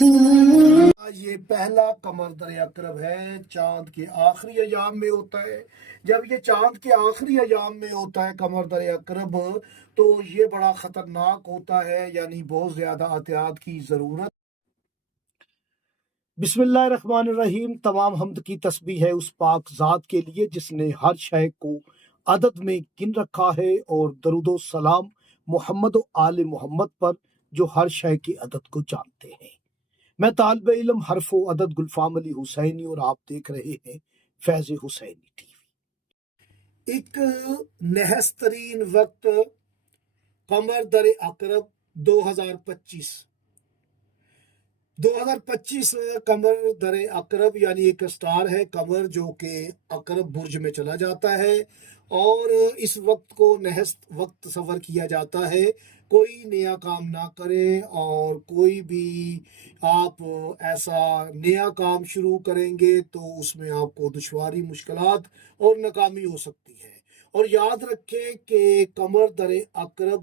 یہ پہلا قمر در اقرب ہے، چاند کے آخری ایام میں ہوتا ہے۔ جب یہ چاند کے آخری ایام میں ہوتا ہے قمر در اقرب، تو یہ بڑا خطرناک ہوتا ہے، یعنی بہت زیادہ احتیاط کی ضرورت۔ بسم اللہ الرحمن الرحیم۔ تمام حمد کی تسبیح ہے اس پاک ذات کے لیے جس نے ہر شے کو عدد میں گن رکھا ہے، اور درود و سلام محمد و آل محمد پر جو ہر شے کی عدد کو جانتے ہیں۔ میں طالب علم حرف و عدد گلفام علی حسینی، اور آپ دیکھ رہے ہیں فیض حسینی ٹی وی۔ ایک نحس ترین وقت قمر در عقرب 2025 قمر در عقرب یعنی ایک سٹار ہے قمر، جو کہ عقرب برج میں چلا جاتا ہے، اور اس وقت کو نحس وقت تصور کیا جاتا ہے۔ کوئی نیا کام نہ کرے، اور کوئی بھی آپ ایسا نیا کام شروع کریں گے تو اس میں آپ کو دشواری، مشکلات اور ناکامی ہو سکتی ہے۔ اور یاد رکھیں کہ قمر در عقرب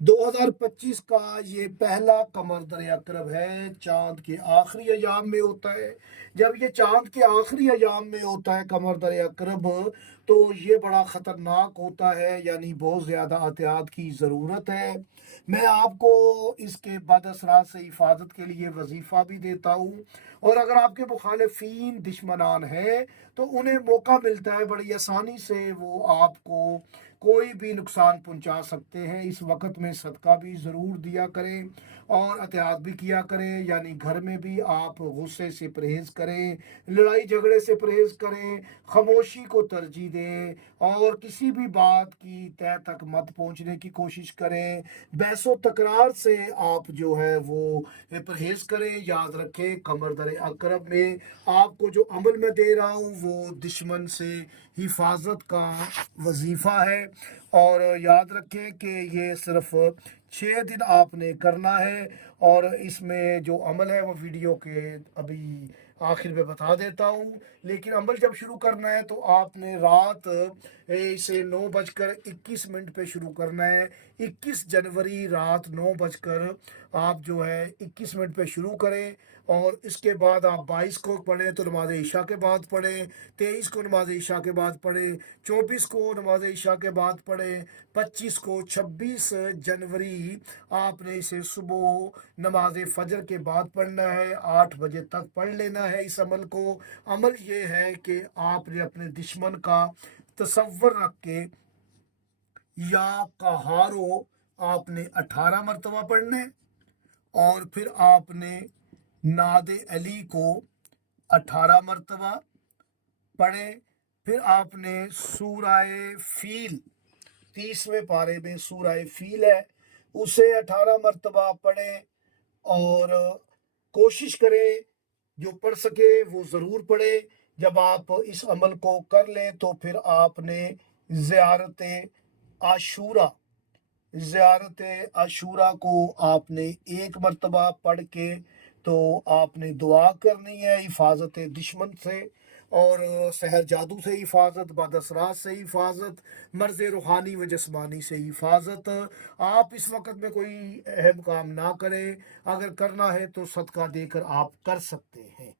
2025 کا یہ پہلا قمر در عقرب ہے، چاند کے آخری ایام میں ہوتا ہے۔ جب یہ چاند کے آخری ایام میں ہوتا ہے قمر در عقرب، تو یہ بڑا خطرناک ہوتا ہے، یعنی بہت زیادہ احتیاط کی ضرورت ہے۔ میں آپ کو اس کے بد اثرات سے حفاظت کے لیے وظیفہ بھی دیتا ہوں، اور اگر آپ کے مخالفین دشمنان ہیں تو انہیں موقع ملتا ہے بڑی آسانی سے وہ آپ کو کوئی بھی نقصان پہنچا سکتے ہیں۔ اس وقت میں صدقہ بھی ضرور دیا کریں، اور احتیاط بھی کیا کریں، یعنی گھر میں بھی آپ غصے سے پرہیز کریں، لڑائی جھگڑے سے پرہیز کریں، خاموشی کو ترجیح دیں، اور کسی بھی بات کی تہہ تک مت پہنچنے کی کوشش کریں۔ بحث و تکرار سے آپ جو ہے وہ پرہیز کریں۔ یاد رکھیں قمر در عقرب میں آپ کو جو عمل میں دے رہا ہوں وہ دشمن سے حفاظت کا وظیفہ ہے، اور یاد رکھیں کہ یہ صرف 6 دن آپ نے کرنا ہے، اور اس میں جو عمل ہے وہ ویڈیو کے ابھی آخر میں بتا دیتا ہوں۔ لیکن عمل جب شروع کرنا ہے تو آپ نے رات اسے 9:21 پہ شروع کرنا ہے۔ 21 جنوری رات 9:00 آپ جو ہے 21 پہ شروع کریں، اور اس کے بعد آپ 22 کو پڑھیں تو نماز عشاء کے بعد پڑھیں، 23 کو نماز عشاء کے بعد پڑھیں، 24 کو نماز عشاء کے بعد پڑھیں، 25 کو 26 جنوری آپ نے اسے صبح نماز فجر کے بعد پڑھنا ہے، 8 بجے تک پڑھ لینا ہے اس عمل کو۔ عمل یہ ہے کہ آپ نے اپنے دشمن کا تصور رکھ کے یا قہارو آپ نے 18 مرتبہ پڑھنے، اور پھر آپ نے ناد علی کو 18 مرتبہ پڑھے، پھر آپ نے سورہ فیل 30ویں پارے میں سورہ فیل ہے اسے 18 مرتبہ پڑھیں، اور کوشش کریں جو پڑھ سکے وہ ضرور پڑھے۔ جب آپ اس عمل کو کر لیں تو پھر آپ نے زیارت عاشورہ کو آپ نے 1 مرتبہ پڑھ کے تو آپ نے دعا کرنی ہے حفاظت دشمن سے، اور سحر جادو سے حفاظت، بد اثرات سے حفاظت، مرض روحانی و جسمانی سے حفاظت۔ آپ اس وقت میں کوئی اہم کام نہ کریں، اگر کرنا ہے تو صدقہ دے کر آپ کر سکتے ہیں۔